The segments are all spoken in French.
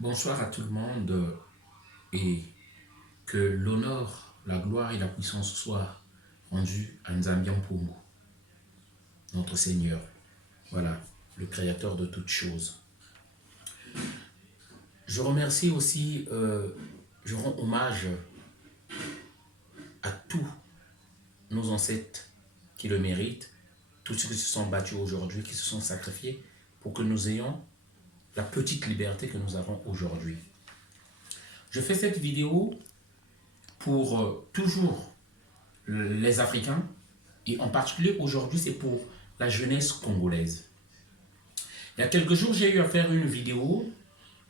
Bonsoir à tout le monde et que l'honneur, la gloire et la puissance soient rendus à Nzambian Mpungu, notre Seigneur. Voilà, le Créateur de toutes choses. Je remercie aussi, je rends hommage à tous nos ancêtres qui le méritent, tous ceux qui se sont battus aujourd'hui, qui se sont sacrifiés pour que nous ayons la petite liberté que nous avons aujourd'hui. Je fais cette vidéo pour toujours les Africains et en particulier aujourd'hui c'est pour la jeunesse congolaise. Il y a quelques jours j'ai eu à faire une vidéo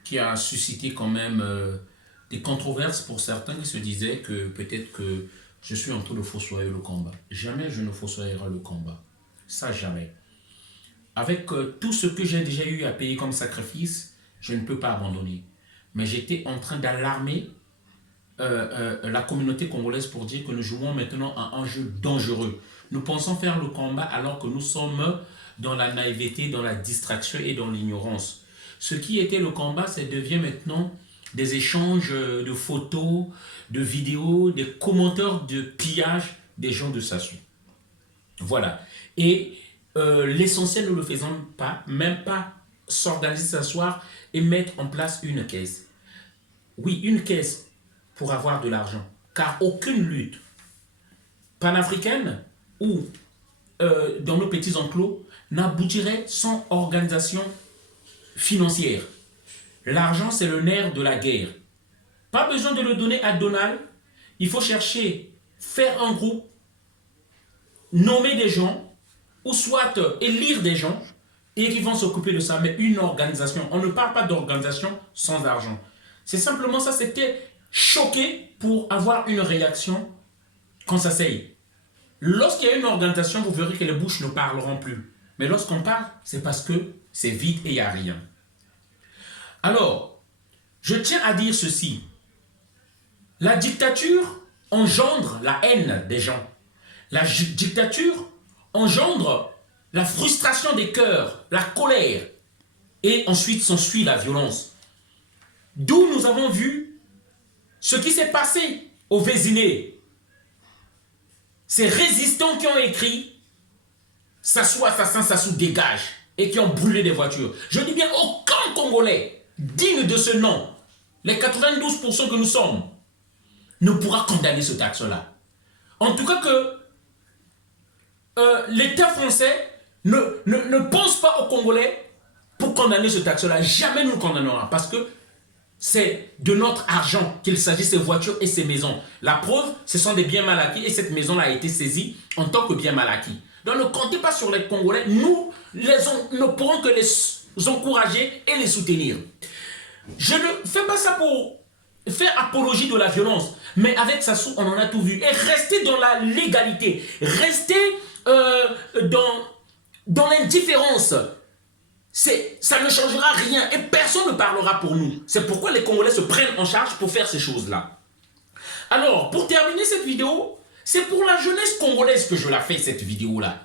qui a suscité quand même des controverses pour certains qui se disaient que peut-être que je suis en train de fossoyer le combat. Jamais je ne fossoyerai le combat. Ça jamais. Avec tout ce que j'ai déjà eu à payer comme sacrifice, je ne peux pas abandonner. Mais j'étais en train d'alarmer la communauté congolaise pour dire que nous jouons maintenant à un jeu dangereux. Nous pensons faire le combat alors que nous sommes dans la naïveté, dans la distraction et dans l'ignorance. Ce qui était le combat, ça devient maintenant des échanges de photos, de vidéos, des commentaires de pillage des gens de Sassou. Voilà. Et l'essentiel, nous ne le faisons pas, même pas s'organiser, s'asseoir et mettre en place une caisse. Oui, une caisse pour avoir de l'argent. Car aucune lutte panafricaine ou dans nos petits enclos n'aboutirait sans organisation financière. L'argent, c'est le nerf de la guerre. Pas besoin de le donner à Donald. Il faut chercher, faire un groupe, nommer des gens, ou soit élire des gens, et qui vont s'occuper de ça. Mais une organisation, on ne parle pas d'organisation sans argent. C'est simplement ça, c'était choqué pour avoir une réaction quand ça s'aille. Lorsqu'il y a une organisation, vous verrez que les bouches ne parleront plus. Mais lorsqu'on parle, c'est parce que c'est vide et il n'y a rien. Alors, je tiens à dire ceci. La dictature engendre la haine des gens. La dictature engendre la frustration des cœurs, la colère. Et ensuite s'ensuit la violence. D'où nous avons vu ce qui s'est passé au Vésiné. Ces résistants qui ont écrit « Sassou, assassin, Sassou, dégage » et qui ont brûlé des voitures. Je dis bien aucun Congolais digne de ce nom, les 92% que nous sommes, ne pourra condamner ce taxe-là. En tout cas que l'État français ne pense pas aux Congolais pour condamner ce taxe-là. Jamais nous le condamnerons parce que c'est de notre argent qu'il s'agit, ces voitures et ces maisons. La preuve, ce sont des biens mal acquis et cette maison-là a été saisie en tant que bien mal acquis. Donc ne comptez pas sur les Congolais, nous ne pourrons que les encourager et les soutenir. Je ne fais pas ça pour faire apologie de la violence, mais avec Sassou, on en a tout vu. Et restez dans la légalité, restez dans l'indifférence. Ça ne changera rien et personne ne parlera pour nous. C'est pourquoi les Congolais se prennent en charge pour faire ces choses-là. Alors, pour terminer cette vidéo, c'est pour la jeunesse congolaise que je la fais, cette vidéo-là.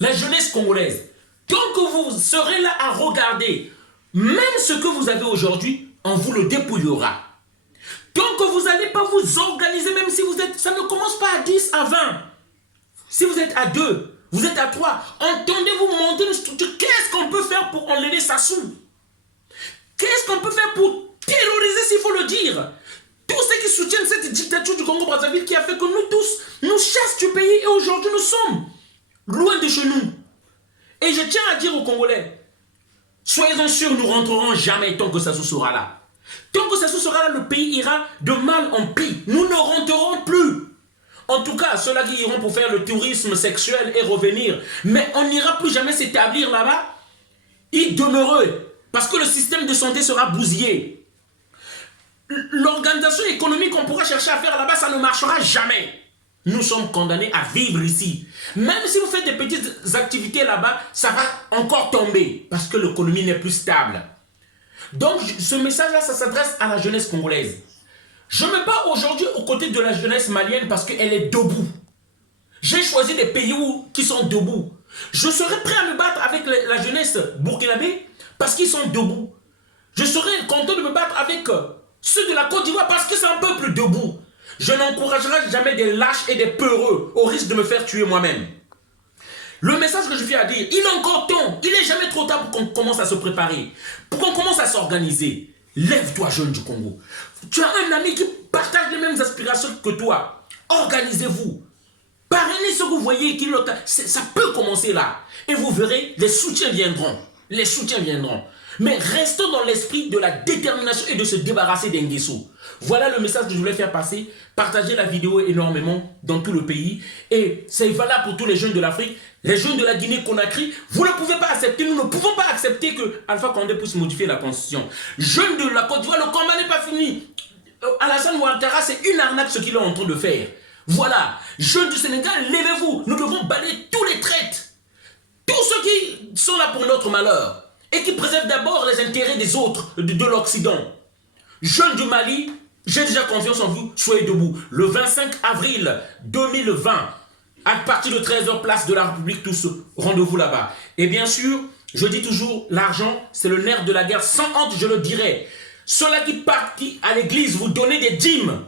La jeunesse congolaise. Tant que vous serez là à regarder, même ce que vous avez aujourd'hui, on vous le dépouillera. Tant que vous n'allez pas vous organiser, même si vous êtes... Ça ne commence pas à 10, à 20. Si vous êtes à 2, vous êtes à 3, entendez-vous monter une structure. Qu'est-ce qu'on peut faire pour enlever Sassou? Qu'est-ce qu'on peut faire pour terroriser, s'il faut le dire? Tous ceux qui soutiennent cette dictature du Congo-Brazzaville qui a fait que nous tous, nous chassent du pays et aujourd'hui nous sommes loin de chez nous. Et je tiens à dire aux Congolais, soyez-en sûrs, nous ne rentrerons jamais tant que Sassou sera là. Tant que Sassou sera là, le pays ira de mal en pis. Nous ne rentrerons plus. En tout cas, ceux-là qui iront pour faire le tourisme sexuel et revenir, mais on n'ira plus jamais s'établir là-bas, y demeurer, parce que le système de santé sera bousillé. L'organisation économique qu'on pourra chercher à faire là-bas, ça ne marchera jamais. Nous sommes condamnés à vivre ici. Même si vous faites des petites activités là-bas, ça va encore tomber, parce que l'économie n'est plus stable. Donc, ce message-là, ça s'adresse à la jeunesse congolaise. Je me bats aujourd'hui aux côtés de la jeunesse malienne parce qu'elle est debout. J'ai choisi des pays qui sont debout. Je serai prêt à me battre avec la jeunesse burkinabé parce qu'ils sont debout. Je serai content de me battre avec ceux de la Côte d'Ivoire parce que c'est un peuple debout. Je n'encouragerai jamais des lâches et des peureux au risque de me faire tuer moi-même. Le message que je viens à dire, il est encore temps. Il n'est jamais trop tard pour qu'on commence à se préparer, pour qu'on commence à s'organiser. Lève-toi, jeune du Congo. Tu as un ami qui partage les mêmes aspirations que toi. Organisez-vous. Parrainez ce que vous voyez. Ça peut commencer là. Et vous verrez, les soutiens viendront. Les soutiens viendront. Mais restons dans l'esprit de la détermination et de se débarrasser des Nguesso. Voilà le message que je voulais faire passer. Partagez la vidéo énormément dans tout le pays. Et c'est valable pour tous les jeunes de l'Afrique. Les jeunes de la Guinée-Conakry, vous ne pouvez pas accepter, nous ne pouvons pas accepter que Alpha Condé puisse modifier la constitution. Jeunes de la Côte d'Ivoire, le combat n'est pas fini. Alassane Ouattara, c'est une arnaque ce qu'il est en train de faire. Voilà. Jeunes du Sénégal, levez-vous. Nous devons balayer tous les traîtres. Tous ceux qui sont là pour notre malheur. Et qui préservent d'abord les intérêts des autres, de l'Occident. Jeunes du Mali, j'ai déjà confiance en vous, soyez debout. Le 25 avril 2020, à partir de 13h, place de la République, tous, rendez-vous là-bas. Et bien sûr, je dis toujours, l'argent, c'est le nerf de la guerre. Sans honte, je le dirais. Ceux-là qui partent à l'église, vous donnez des dîmes.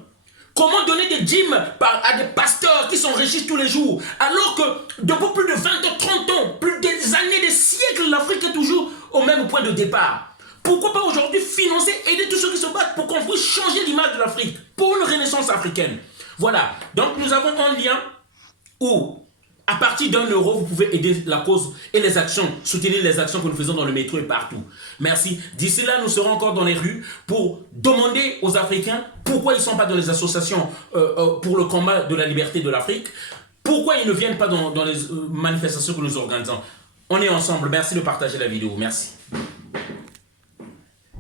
Comment donner des dîmes à des pasteurs qui s'enrichissent tous les jours, alors que depuis plus de 20 ou 30 ans, plus des années, des siècles, l'Afrique est toujours au même point de départ. Pourquoi pas aujourd'hui financer, aider tous ceux qui se battent pour qu'on puisse changer l'image de l'Afrique, pour une renaissance africaine. Voilà, donc nous avons un lien où, à partir d'1 euro, vous pouvez aider la cause et les actions, soutenir les actions que nous faisons dans le métro et partout. Merci. D'ici là, nous serons encore dans les rues pour demander aux Africains pourquoi ils ne sont pas dans les associations pour le combat de la liberté de l'Afrique, pourquoi ils ne viennent pas dans les manifestations que nous organisons. On est ensemble. Merci de partager la vidéo. Merci.